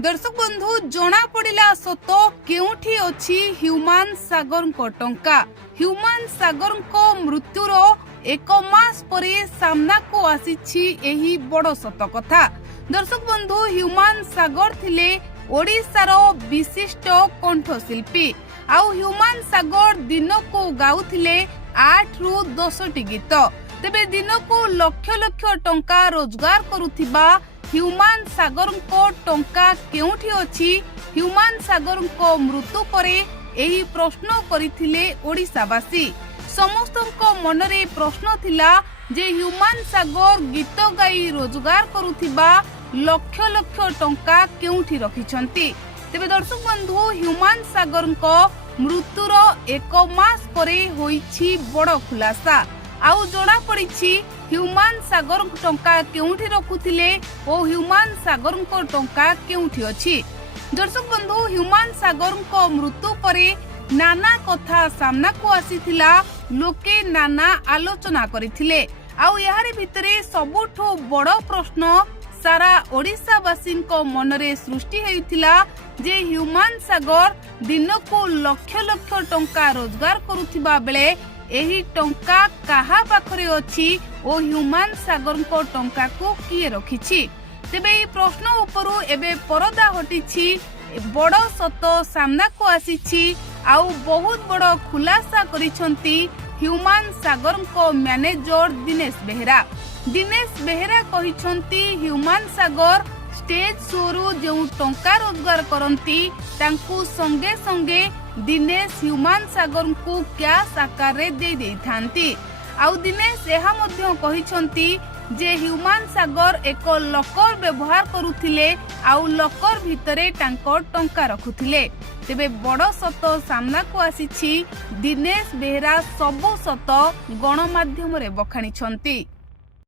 दर्शक बंधु जना पड़ा सत केउठी अछि ह्यूमान सागर टंका। ह्यूमान सागर मृत्युर एक मास परे सामना को आसीछि एही बड़ सत कथा। दर्शक बंधु ह्यूमान सागर थिले ओडिशार विशिष्ट कंठशिल्पी। आउ ह्यूमान सागर दिन को गाउथिले 8 रु 10 टी गीत। तेबे दिन को लक्ष लक्ष टंका रोजगार करुथिबा ह्यूमान सागर को टंका केउठी अछि। ह्यूमान सागर को मृत्यु परे एही प्रश्न करिथिले ओडिशावासी। समस्तको मनरे प्रश्न थिला जे ह्यूमान सागर गीत गाई रोजगार करुथिबा लक्ष लक्ष टंका केउठी रखिछंती। तेबे दर्शक बंधु ह्यूमान सागर को मृत्युर एक मास परे होईछि बड़ खुलासा। आउ जणा पड़िछि ह्यूमान सागर टंका केउठी रखुथिले ओ ह्यूमान सागर को टंका केउठी अछि। दर्शक बंधु ह्यूमान सागर को मृत्यु परे नाना कथा सामना को आसीथिला। लोके नाना आलोचना करिथिले। आउ यार भितरे सबुठो बड़ प्रश्न सारा ओडिशावासी मनरे सृष्टि हेउथिला जे ह्यूमान सागर दिन को लक्ष लक्ष टंका रोजगार करुथिबा बेले एही टंका काहा पाखरे अछि ओ ह्यूमान सागर को टंका को किए रखिछि। तेबे ई प्रश्न उपरु एबे परदा हटिछि। बड़ सत सामना को आसीछि। आउ बहुत बड़ खुलासा करिसंती ह्यूमान सागर को मैनेजर दिनेश बेहेरा। दिनेश बेहेरा कहिसंती ह्यूमान सागर स्टेज शो रु जो टंका रोजगार करंती तांकु संगे संगे दिनेश ह्यूमान सागर को कैश आकार रे दे देथांती। आउ दिनेश एहा मध्य कहिसंती जे ह्यूमान सागर एक लकर व्यवहार करुथिले। आउ लकर भितरे तांकर टंका रखुथिले। तेबे बड़ सत सामना को आसीछि। दिनेश बेहेरा सबो सत गणमाध्यम रे बखाणिछंती।